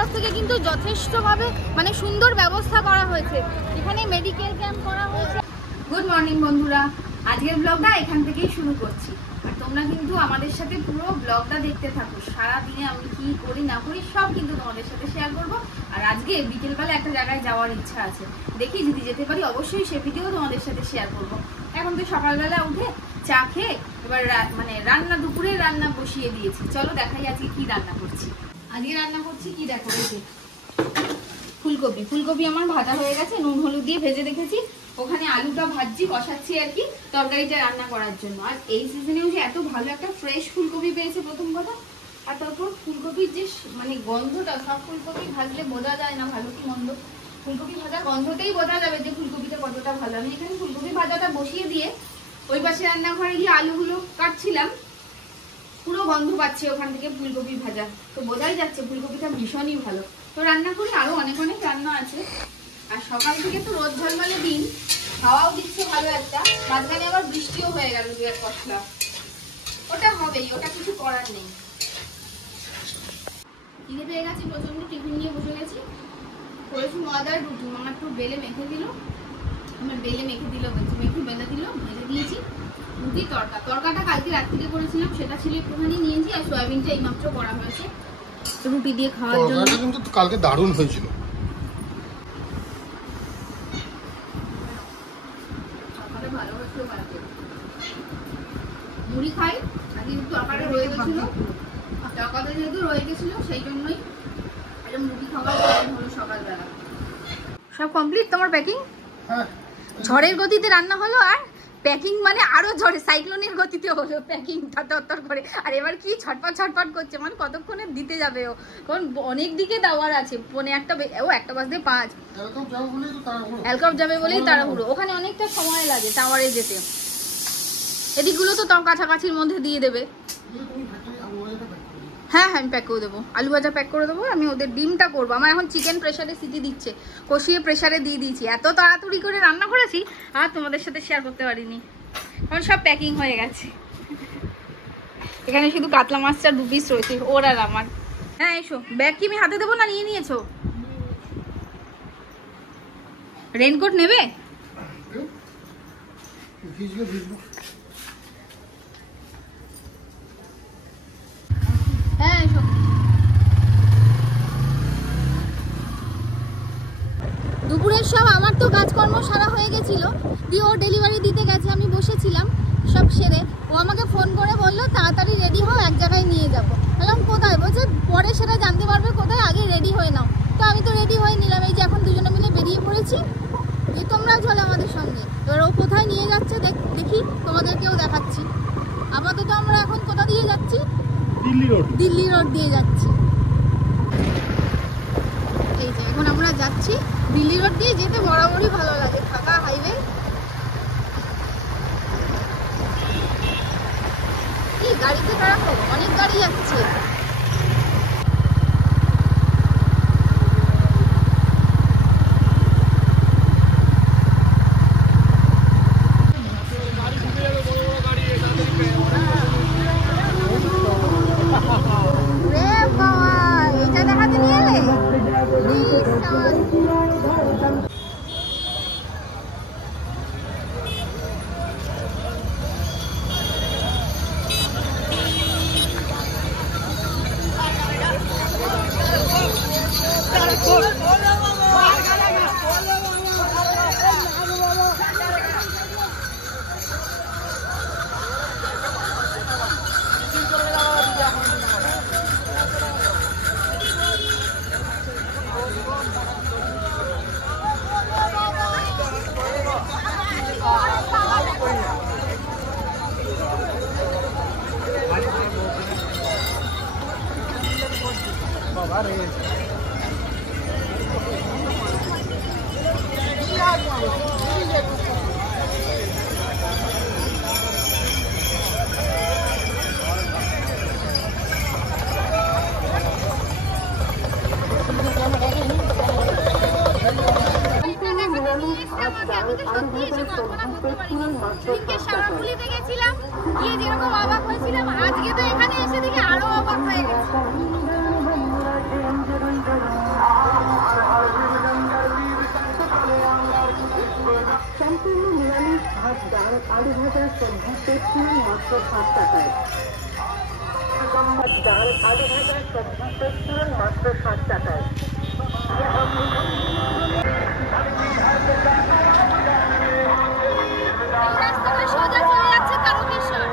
তরফ থেকে কিন্তু যথেষ্টভাবে মানে সুন্দর ব্যবস্থা করা হয়েছে। এখানে মেডিকেল ক্যাম্প করা হয়েছে। গুড মর্নিং বন্ধুরা, আজকের ব্লগটা এখান থেকেই শুরু করছি। আর তোমরা কিন্তু আমাদের সাথে পুরো ব্লগটা দেখতে থাকো। সারাদিনে আমি কি করি না করি সব কিন্তু তোমাদের সাথে শেয়ার করব। আর আজকে বিকেলবেলা একটা জায়গায় যাওয়ার ইচ্ছা আছে, দেখি যদি যেতে পারি অবশ্যই সে ভিডিও তোমাদের সাথে শেয়ার করব। এখন তো সকালবেলা উঠে চা খেয়ে এবার মানে রান্না, দুপুরে রান্না বসিয়ে দিয়েছি। চলো দেখাই আজকে কি রান্না করছি। আজকে রান্না করছি কি দেখো, ফুলকপি। ফুলকপি আমার ভাজা হয়ে গেছে, নুন হলুদ দিয়ে ভেজে রেখেছি। ওখানে আলুটা ভাজছি, কষাচ্ছি আর কি তরকারিটা রান্না করার জন্য। আর এই সিজনেও যে এত ভালো একটা ফ্রেশ ফুলকপি পেয়েছে প্রথম কথা, আর তারপর ফুলকপির যে মানে গন্ধটা, সব ফুলকপি ভাজলে বোঝা যায় না ভালো কি মন্দ। ফুলকপি ভাজা গন্ধতেই বোঝা যাবে যে ফুলকপিটা কতটা ভালো। আমি এখানে ফুলকপি ভাজাটা বসিয়ে দিয়ে ওই পাশে রান্নাঘরে গিয়ে আলুগুলো কাটছিলাম, পুরো গন্ধ পাচ্ছি ওখান থেকে ফুলকপি ভাজা, তো বোঝাই যাচ্ছে ফুলকপিটা ভীষণই ভালো। তো রান্না করি, আরো অনেক অনেক রান্না আছে। আর সকাল থেকে তো রোদ ঝলমলে দিন, হাওয়াও দিচ্ছে ভালো একটা, মাঝখানে আবার বৃষ্টিও হয়ে গেল দু এক পশলা। ওটা হবেই, ওটা কিছু করার নেই। খিদে পেয়ে গেছি প্রচন্ড, টিফিন নিয়ে বসে গেছি। করেছি ময়দার রুটি, মামা একটু বেলে মেখে দিল, বেলে ভেজে দিয়েছি। রুটি তরকাটা কালকে রাত্রিতে করেছিলাম, সেটা ছিল একটুখানি নিয়েছি। আর সয়াবিনটা এইমাত্র করা হয়েছে রুটি দিয়ে খাওয়ার জন্য। কিন্তু কালকে দারুণ হয়েছিল। মুড়ি খাই আজকে, একটু আকারে রয়ে গেছিল, তরকাটা যেহেতু রয়ে গেছিল সেই জন্যই এরকম মুড়ি খাওয়া হলো সকালবেলা। সব কমপ্লিট তোমার প্যাকিং? হ্যাঁ, ঝড়ের গতিতে রান্না হলো, আর প্যাকিং মানে আরো ঝড়ে সাইক্লোনের গতিতে হলো প্যাকিং তর করে। আর এবার কি ছটপট করছে, মানে কতক্ষণে দিতে যাবে ও, কারণ অনেক দিকে দেওয়ার আছে। পৌনে একটা, ও 1টা বাজতে 5, হেলিকপ্টার যাবে বলেই তাড়াহুড়ো। ওখানে অনেকটা সময় লাগে টাওয়ারে যেতে। এদিকগুলো তো তাও কাছাকাছির মধ্যে দিয়ে দেবে। হ্যাঁ হ্যাঁ, আমি প্যাক করে দেবো, আলু ভাজা প্যাক করে দেবো। আমি ওদের ডিমটা করবো। আমার এখন চিকেন প্রেসারে সিটি দিচ্ছে, কষিয়ে প্রেসারে দিয়ে দিয়েছি। এত তাড়াতাড়ি করে রান্না করেছি আর তোমাদের সাথে শেয়ার করতে পারিনি, কারণ সব প্যাকিং হয়ে গেছে। এখানে শুধু কাতলা মাছটা 2 পিস রয়েছে, ওর আর আমার। হ্যাঁ এসো, ব্যাগ কি আমি হাতে দেবো না নিয়ে নিয়েছো? রেনকোট নেবে? হ্যাঁ এসো। দুপুরের সব আমার তো কাজকর্ম সারা হয়ে গেছিল, দিয়ে ও ডেলিভারি দিতে গেছে, আমি বসেছিলাম সব সেরে। ও আমাকে ফোন করে বললো তাড়াতাড়ি রেডি হও, এক জায়গায় নিয়ে যাবো। বললাম কোথায়? বলছে পরে সেটা জানতে পারবে কোথায়, আগে রেডি হয়ে নাও। তো আমি তো রেডি হয়ে নিলাম, এই যে এখন দুজনে মিলে বেরিয়ে পড়েছি। যে তোমরাও চলো আমাদের সঙ্গে। এবার ও কোথায় নিয়ে যাচ্ছে দেখি, তোমাদেরকেও দেখাচ্ছি। আপাতত আমরা এখন কোথা দিয়ে যাচ্ছি? দিল্লি রোড দিয়ে যাচ্ছি। এই যে এখন আমরা যাচ্ছি দিল্লি রোড দিয়ে। যেতে বরাবরই ভালো লাগে, ফাঁকা হাইওয়ে। কি গাড়িতে খারাপ, অনেক গাড়ি যাচ্ছে। সারাপুলিতে গেছিলাম, গিয়ে যেরকম অবাক হয়েছিলাম, আজকে তো এখানে এসে দেখি আরো অবাক হয়ে গেছে। মাত্র 5 টাকায়। ডাল আলু ভাজা সবজি পেস্তুরন মাত্র 7 টাকায়। সোজা চলে যাচ্ছে তারকেশ্বর,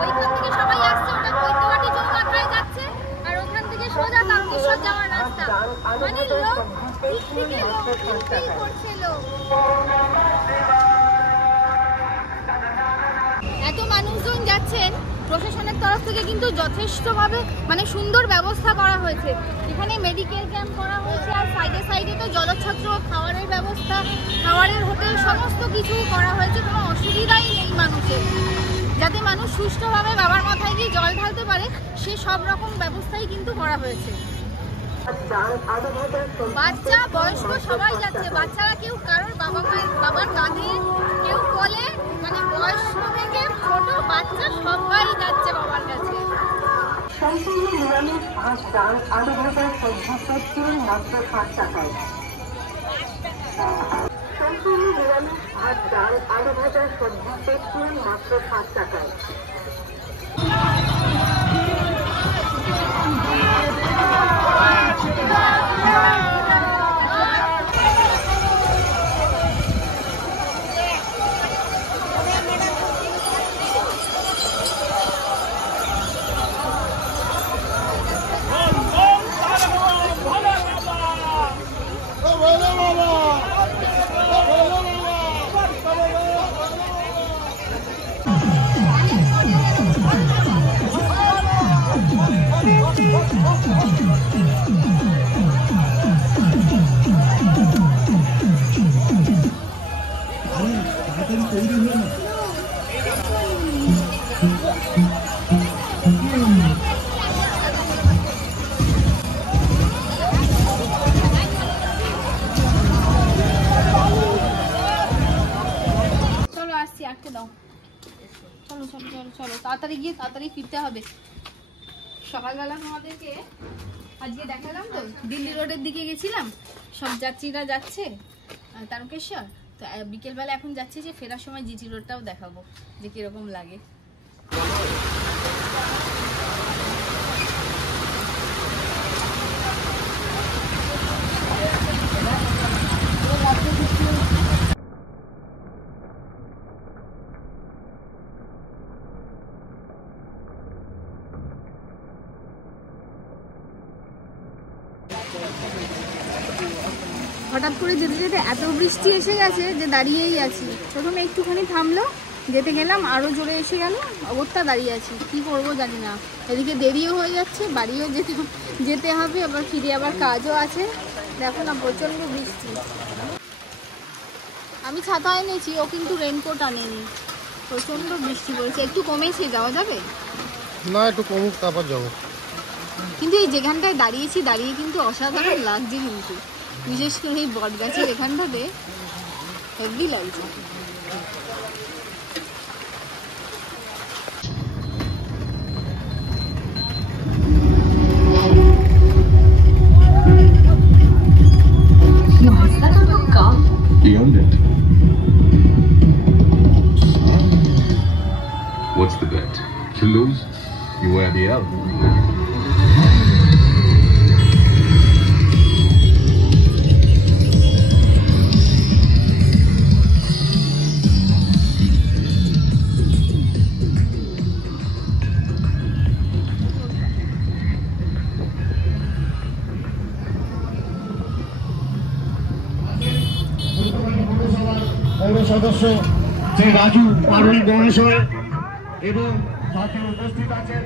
ওইখান থেকে সবাই আসছে, ওটা কৈতবাটি চৌমাথায় যাচ্ছে, আর ওখান থেকে সোজা তারকেশ্বর যাওয়ার রাস্তা। মানে লোক দিক থেকে লোক করছে লোক। এত মানুষজন যাচ্ছেন, প্রশাসনের তরফ থেকে কিন্তু যথেষ্টভাবে মানে সুন্দর ব্যবস্থা করা হয়েছে। এখানে মেডিকেল ক্যাম্প করা হয়েছে, আর সাইডে সাইডে তো জলছত্র, খাবারের ব্যবস্থা, খাবারের হোটেল সমস্ত কিছু করা হয়েছে। কোনো অসুবিধাই নেই মানুষের, যাতে মানুষ সুষ্ঠুভাবে বাবার মাথায় গিয়ে জল ঢালতে পারে, সে সব রকম ব্যবস্থাই কিন্তু করা হয়েছে। বাচ্চা বয়স্ক সবাই যাচ্ছে, বাচ্চারা কেউ কারোর বাবার কাঁধে, কেউ কোলে, মানে বয়স্ক থেকে ছোট বাচ্চা সবাই যাচ্ছে বাবার কাছে। সম্পূর্ণ নিরামিষ ভাত ডাল আলু ভাজা সবজি পেস্তুরন মাত্র 7 টাকায়। সম্পূর্ণ নিরামিষ ভাত ডাল আলু ভাজা সবজি পেস্তুরন মাত্র 7 টাকায়। চলো তাড়াতাড়ি গিয়ে তাড়াতাড়ি ফিরতে হবে। সকালবেলা তোমাদেরকে আজকে দেখালাম তো, দিল্লি রোডের দিকে গেছিলাম, সব যাত্রীরা যাচ্ছে তারকেশ্বর, তো বিকেলবেলা এখন যাচ্ছি যে ফেরার সময় জিটি রোডটাও দেখাবো যে কিরকম লাগে। হঠাৎ করে যেতে যেতে এত বৃষ্টি এসে গেছে যে দাঁড়িয়েই আছি। প্রথমে একটুখানি থামলো, যেতে গেলাম আরও জোরে এসে গেল, অবস্থা দাঁড়িয়ে আছি, কি করব জানি না। এদিকে দেরিও হয়ে যাচ্ছে, বাড়িও যেতে হবে, আবার ফিরে আবার কাজও আছে। দেখো না প্রচণ্ড বৃষ্টি। আমি ছাতা এনেছি, ও কিন্তু রেনকোট আনেনি, প্রচণ্ড বৃষ্টি পড়ছে। একটু কমেছে, যাওয়া যাবে না? একটু কমুক তারপর যাবো। কিন্তু এই যেখানটায় দাঁড়িয়েছি দাঁড়িয়ে কিন্তু অসাধারণ লাগছে, কিন্তু বিশেষ করে এই বট গাছের এখানটাতে হেভি লাগছে। What's the bet? You lose, you wear the L. সদস্য শ্রী রাজু পারুল মহাশয় এবং সাথে উপস্থিত আছেন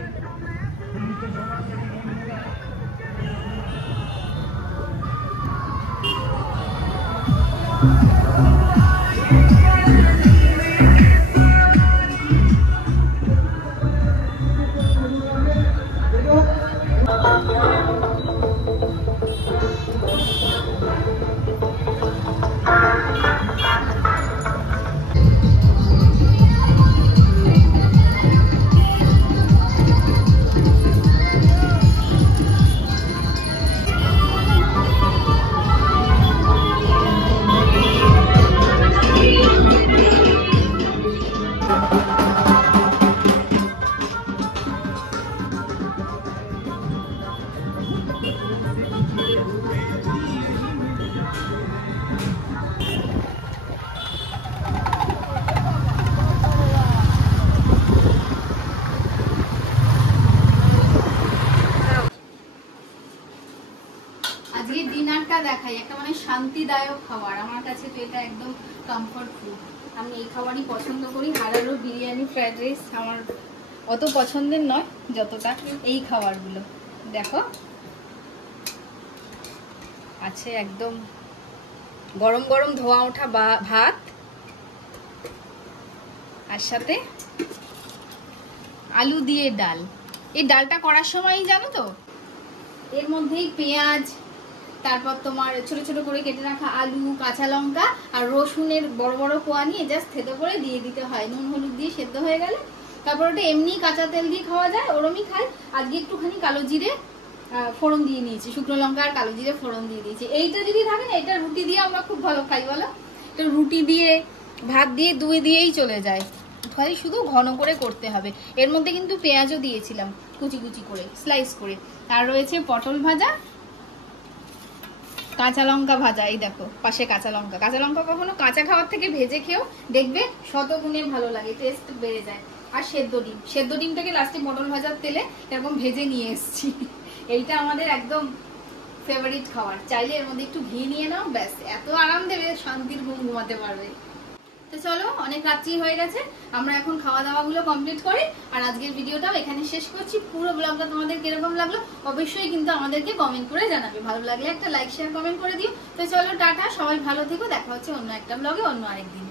খাই, একটা মানে শান্তিদায়ক খাবার। আমার কাছে তো এটা একদম কমফর্ট ফুড। আমি এই খাবারই পছন্দ করি। হারারো বিরিয়ানি, ফ্রাইড রাইস আমার অত পছন্দের নয় যতটা এই খাবারগুলো। দেখো আছে একদম গরম গরম ধোয়া ওঠা ভাত, আর সাথে আলু দিয়ে ডাল। এই ডালটা করার সময় জানো তো এর মধ্যেই পেঁয়াজ, তারপর তোমার ছোট ছোট করে কেটে রাখা আলু, কাঁচা লঙ্কা আর রসুনের বড় বড় কোয়া নিয়ে জাস্ট থেতো করে দিয়ে দিতে হয়। নুন হলুদ দিয়ে সেদ্ধ হয়ে গেলে তারপর ওটা এমনি কাঁচা তেল দিয়ে খাওয়া যায়, ওরমই খাই। আজকে একটুখানি কালো জিরে ফোড়ন দিয়ে নিয়েছি, শুকনো লঙ্কা আর কালো জিরে ফোড়ন দিয়ে দিয়েছি। এইটা যদি থাকে না, এটা রুটি দিয়ে আমরা খুব ভালো খাই বলো। এটা রুটি দিয়ে, ভাত দিয়ে, দুই দিয়েই চলে যায়। খালি শুধু ঘন করে করতে হবে। এর মধ্যে কিন্তু পেঁয়াজও দিয়েছিলাম কুচি কুচি করে, স্লাইস করে। আর রয়েছে পটল ভাজা, কাঁচা লঙ্কা ভাজা। এই দেখো পাশে কাঁচা লঙ্কা। কাঁচা লঙ্কা কখনো কাঁচা খাওয়ার থেকে ভেজে খেয়েও দেখবে শতগুণে ভালো লাগে, টেস্ট বেড়ে যায়। আর সেদ্ধ ডিম, সেদ্ধ ডিমটাকে লাস্টে পটল ভাজার তেলে এরকম ভেজে নিয়ে এসেছি। এইটা আমাদের একদম ফেভারিট খাবার। চাইলে এর মধ্যে একটু ঘি নিয়ে নাও, ব্যাস এত আরাম দেবে, শান্তির ঘুম ঘুমাতে পারবে। তো চলো, অনেক রাত্রি হয়ে গেছে, আমরা এখন খাওয়া দাওয়া গুলো কমপ্লিট করি। আর আজকের ভিডিওটাও এখানে শেষ করছি। পুরো ব্লগটা তোমাদের কিরকম লাগলো অবশ্যই কিন্তু আমাদেরকে কমেন্ট করে জানাবে। ভালো লাগলে একটা লাইক শেয়ার কমেন্ট করে দিও। তো চলো টাটা, সবাই ভালো থেকো, দেখা হচ্ছে অন্য একটা ব্লগে অন্য আরেকদিন।